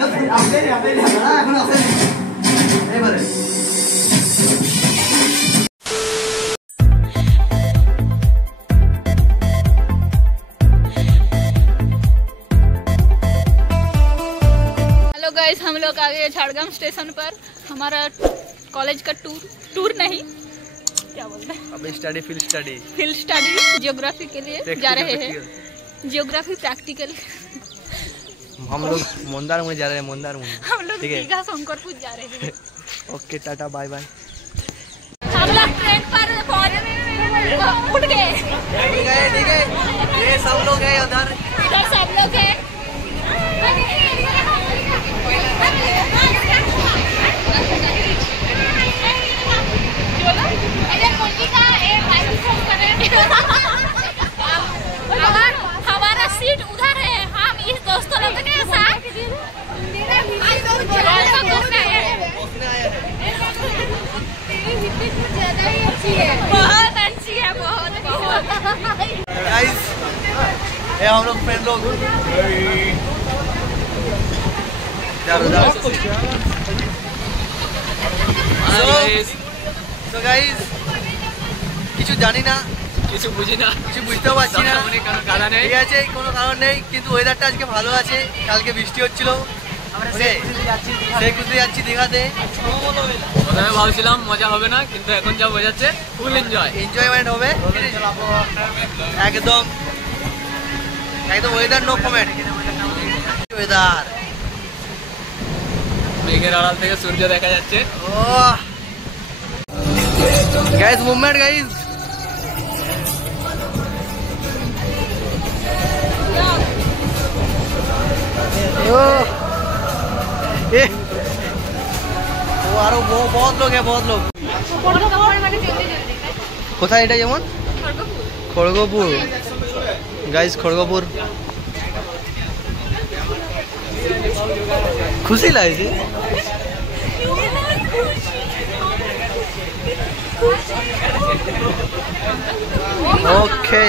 गाइस हम लोग आ गए झाड़ग्राम स्टेशन पर। हमारा कॉलेज का टूर नहीं क्या बोलते हैं, अभी स्टडी फील्ड स्टडी जियोग्राफी के लिए जा रहे हैं। Geography practical. हम लोग मंदारमनी जा रहे हैं। मंदारमनी हम लोग दीघा शंकरपुर जा रहे हैं। Okay tata bye bye. हम लोग ट्रेन पर उठ गए। ठीक है ये सब लोग हैं उधर सब लोग हैं। हमारा सीट उधर है। हम इस दोस्तों लोग के साथ बहुत अच्छी है, बहुत गाइस। ये हम लोग फ्रेंड लोग So guys, কিছু জানি না, কিছু বুঝি না, কিছু বুঝতেও পারছি না। ঠিক আছে, কোনো কারণ নেই, কিন্তু ওয়েদারটা আজকে ভালো আছে। কালকে বৃষ্টি হচ্ছিল। যাচ্ছি দীঘাতে। প্রথমে ভাবছিলাম মজা হবে না, কিন্তু এখন যা বোঝাচ্ছে ফুল এনজয়মেন্ট হবে একদম। Weather no comment. ওয়েদার মেঘের আড়াল থেকে সূর্য দেখা যাচ্ছে। Guys movement guys. बहुत लोग हैं, बहुत लोग। কোথায় এটা যেমন খড়গপুর গাইস, খড়গপুর। খুশি লাগছে। ओके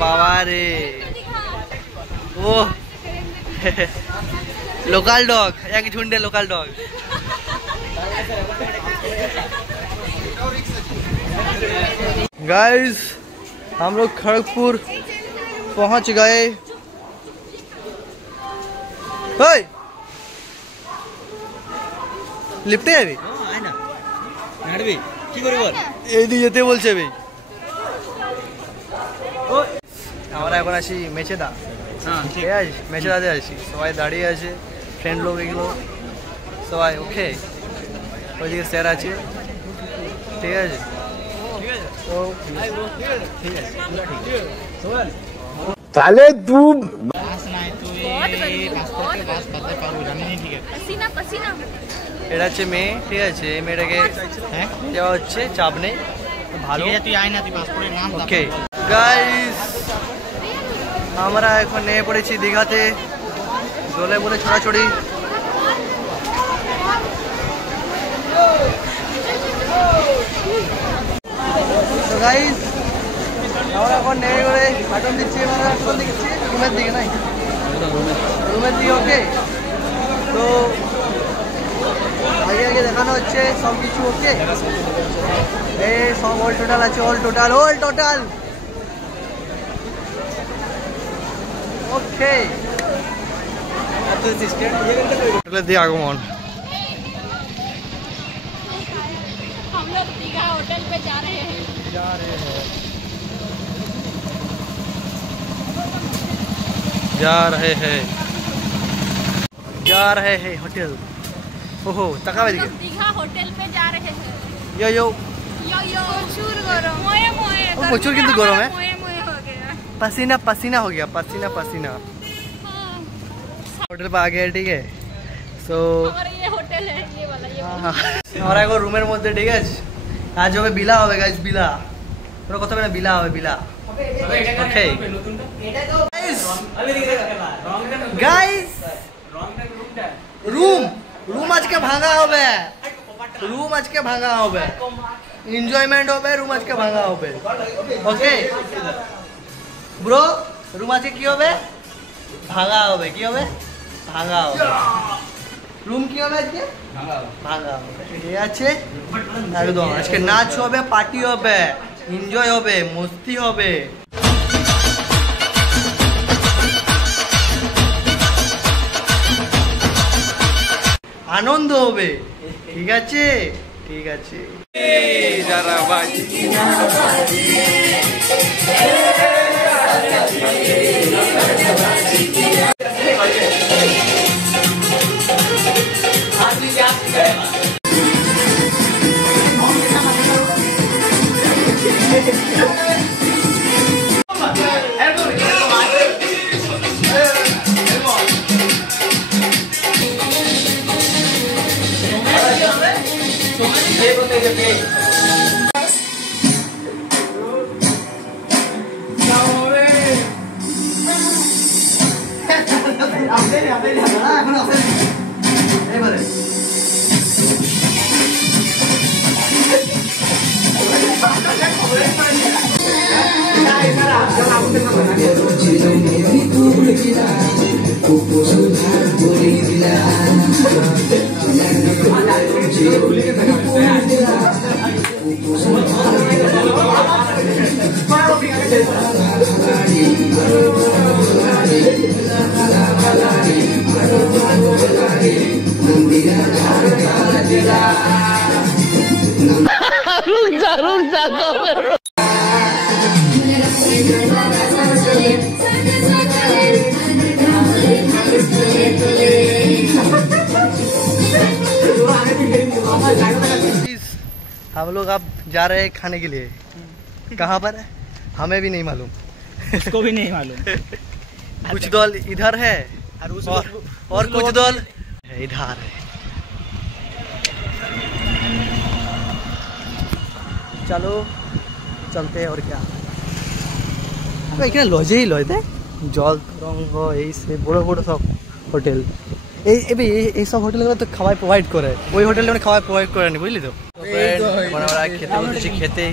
बाबा रे वो लोकल डॉग, एक झुंडे लोकल डॉग। गाइस हम लोग खड़गपुर पहुंच गए। লিফটে যাবি? কি করে বল, এইদিকে যেতে বলছে ভাই। আমরা এখন আছি মেচেদা। ঠিক আছে, মেচেদাতে আছি। সবাই দাঁড়িয়ে আছে, ফ্রেন্ড লোক এগুলো সবাই। ওকে, ওইদিকে স্যার আছে। ঠিক আছে, তো ঠিক আছে তাহলে তুই এটা হচ্ছে মেয়ে। ঠিক আছে, এই মেয়েটাকে দেওয়া হচ্ছে, চাপ নেই, ভালো। ওকে গাইস, আমরা এখন নেমে পড়েছি দীঘাতে। দোলে বলে ছোড়াছড়ি। তো গাইস আমরা এখন নেমে পড়ে বাটন দিচ্ছি। আমরা কোন দিকে দিচ্ছি? রুমের দিকে নাই, রুমের দিকে। ওকে, তো আগে আগে দেখানো হচ্ছে সব কিছু। ওকে, এই সব অল টোটাল আছে, অল টোটাল ওকে। দিয়ে আগমন। हम लोग दीघा होटल पे जा रहे हैं। जा रहे हैं होटल। ओहो तकावे दिखे। दीघा होटल पे जा रहे हैं। यो यो प्रचुर गरम, प्रचुर किंतु गरम है। हो गया, पसीना पसीना हो गया, पसीना। होटल पे आ गया। ठीक है, सो ये होटल है, ये वाला। हमारा एक रूमेर मध्य। ठीक है, आज হবে বিলা হবে গাইস, বিলা। তোর কথা বলে বিলা হবে, বিলা। ওকে গাইস, রুম আজকে ভাঙা হবে। এনজয়মেন্ট হবে, রুম আজকে ভাঙা হবে। ওকে ব্রো, রুম আছে কি হবে ভাঙা হবে কি হবে ভাঙা হবে রুম কি হবে আজকে ভাঙা হবে ঠিক আছে একদম আজকে নাচ হবে পার্টি হবে এনজয় হবে মস্তি হবে আনন্দ হবে ঠিক আছে ঠিক আছে যারা বাজি हम लोग अब जा रहे हैं खाने के लिए कहाँ पर है हमें भी नहीं मालूम उसको भी नहीं मालूम कुछ दल इधर है और कुछ दल इधर है चलो चलते हैं और क्या এখানে লজেই লজ দেখ জল তরঙ্গ এই সে বড় বড় সব হোটেল এই সব হোটেলগুলো তো খাবার প্রোভাইড করে ওই হোটেলে মানে খাবার প্রোভাইড করে নি বুঝলি তো আমরা খেতে বলতেছি খেতে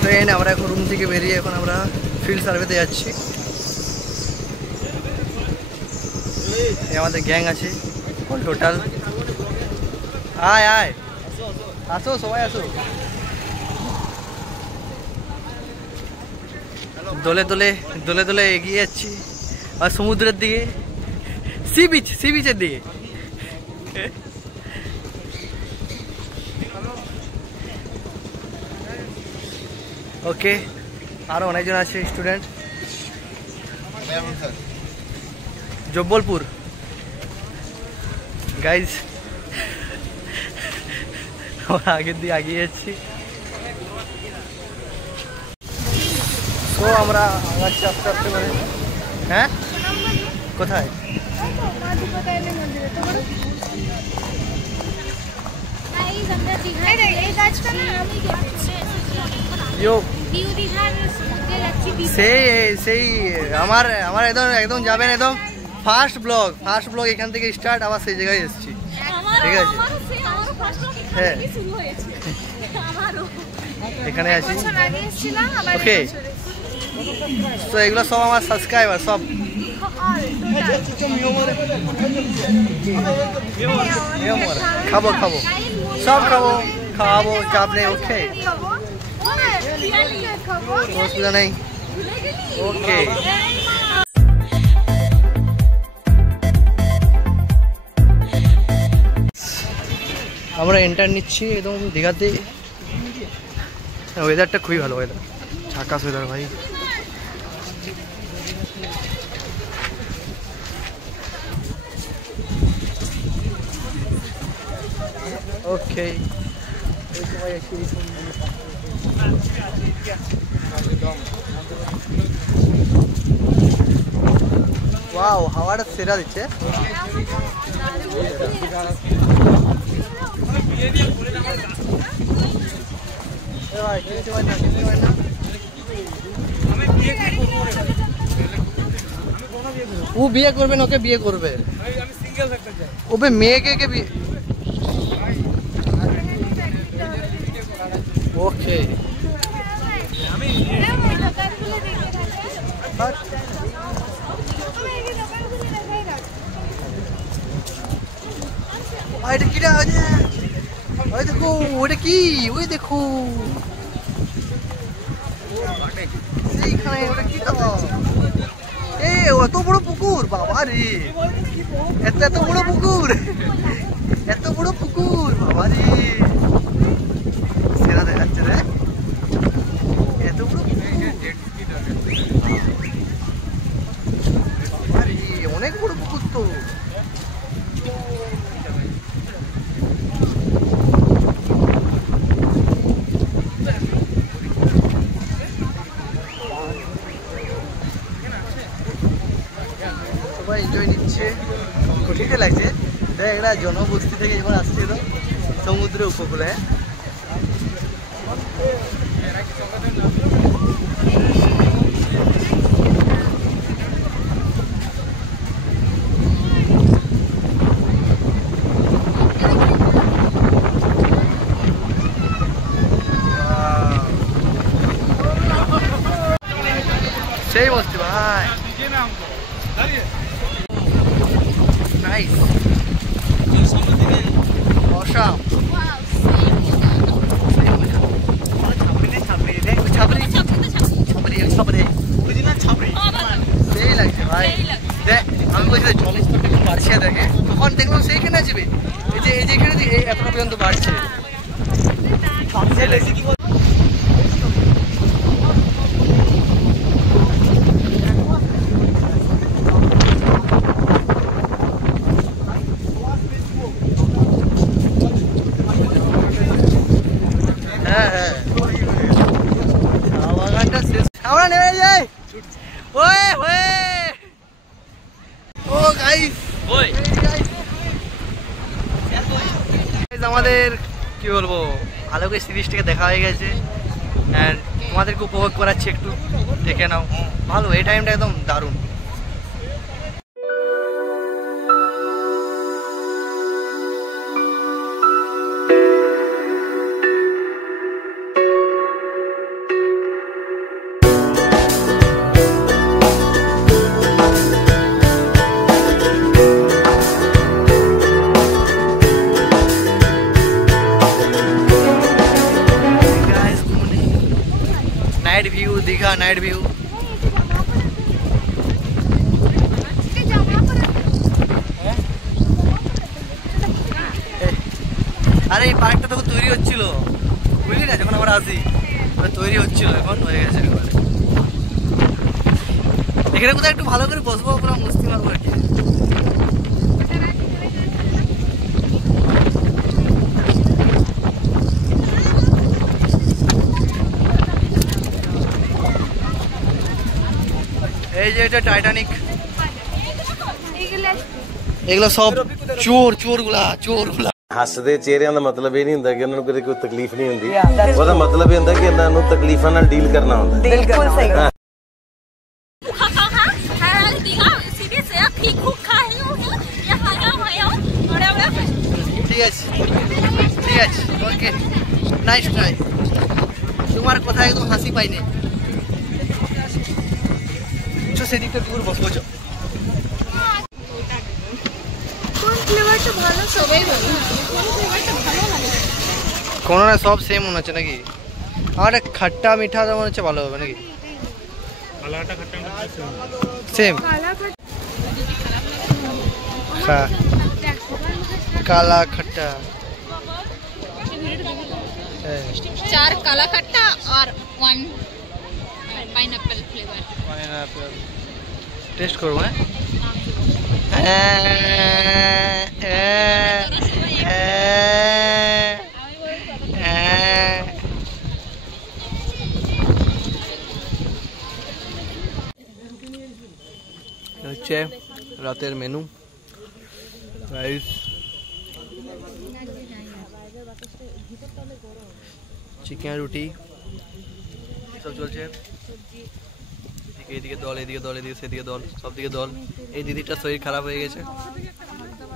ট্রেন আমরা এখন রুম থেকে বেরিয়ে এখন আমরা ফিল্ড সার্ভেতে যাচ্ছি আমাদের গ্যাং আছে টোটাল আয় আয় আসো সবাই আসো দোলে দোলে দোলে দোলে এগিয়ে যাচ্ছি আর সমুদ্রের দিকে সি বিচের দিকে ওকে আরো অনেকজন আছে স্টুডেন্ট জব্বলপুর গাইজ আমরা আগের দিকে এগিয়ে যাচ্ছি তো আমরা আগাচ্ছি আস্তে আস্তে করে হ্যাঁ কোথায় সেই আমার একদম যাবেন একদম ফার্স্ট ব্লগ এখান থেকে স্টার্ট আবার সেই জায়গায় এসেছি ঠিক আছে হ্যাঁ এখানে আছি ওকে তো এগুলো সব আমার সাবস্ক্রাইবার সব খাবো সব খাওয়াবো চাপ নেই ওকে অসুবিধা নেই ওকে আমরা এন্টার নিচ্ছি একদম দীঘাতে ওয়েদারটা খুবই ভালো ওয়েদার ঝাকাস ওয়েদার ভাই ওকে ওয়াও হাওয়াটা সেরা দিচ্ছে ও বিয়ে করবে না ওকে বিয়ে করবে ওবে মেয়েকে কে বিয়ে ওকে এটা কি রে ওই দেখো ওটা কি ওই দেখো সেইখানে ওটা কি এ এত বড় পুকুর বাবা রে এত বড় পুকুর বাবা রে সেরা দেখাচ্ছে রে এত বড় অনেক বড় পুকুর তো সবাই এনজয় নিচ্ছে খুশিতে লাগছে দেখ এরা জনবস্তি থেকে যখন আসছে তো সমুদ্রের উপকূলে সেই বস্তি ভাই নাইস অসাম সেই লাগছে ভাই দেখ আমি বলছি জলস্তরটা একটু বাড়ছে দেখে তখন দেখলাম সেইখানে আসবে এই যে এখানে এতটা পর্যন্ত বাড়ছে আমরা নেমে যাই ও গাইস আমাদের কি বলবো ভালো করে সিরিজটাকে দেখা হয়ে গেছে অ্যান্ড তোমাদেরকে উপভোগ করাচ্ছি একটু দেখে নাও ভালো এই টাইমটা একদম দারুণ night view Digha night view अरे এই পার্কটা তখন তৈরি হচ্ছিল বুঝলি না যখন আমরা আসি তৈরি হচ্ছিল এখন হয়ে গেছে এখানে কোথাও একটু ভালো করে বসবো পুরো মস্তি মারবো আর কি এই যে এটা টাইটানিক এগুলো সব ਚੋਰগুਲਾ ਹੱਸਦੇ ਚਿਹਰਿਆਂ ਦਾ ਮਤਲਬ ਇਹ ਨਹੀਂ ਹੁੰਦਾ ਕਿ ਉਹਨਾਂ ਨੂੰ ਕਦੇ ਕੋਈ ਤਕਲੀਫ ਨਹੀਂ ਹੁੰਦੀ ਉਹਦਾ ਮਤਲਬ ਇਹ ਹੁੰਦਾ ਕਿ ਇਹਨਾਂ ਨੂੰ ਤਕਲੀਫਾਂ ਨਾਲ ਡੀਲ ਕਰਨਾ ਹੁੰਦਾ ਬਿਲਕੁਲ ਸਹੀ ঠিক আছে ওকে নাইস ট্রাই তোমার কথা একদম হাসি পাইনি সেদিকটা দূর বসবো কোনো না সব সেম মনে হচ্ছে নাকি আমার খট্টা মিঠা মনে হচ্ছে ভালো হবে নাকি সেম काला खट्टा 4 काला खट्टा और 1 पाइनएप्पल फ्लेवर टेस्ट करो मैं হচ্ছে রাতের মেনু রাইস চিকেন রুটি সব চলছে এইদিকে দল, এদিকে দল, এদিকে সেদিকে দল, সব দিকে দল। এই দিদিটার শরীর খারাপ হয়ে গেছে,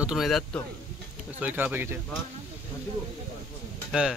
নতুন ওয়েদার তো শরীর খারাপ হয়ে গেছে। হ্যাঁ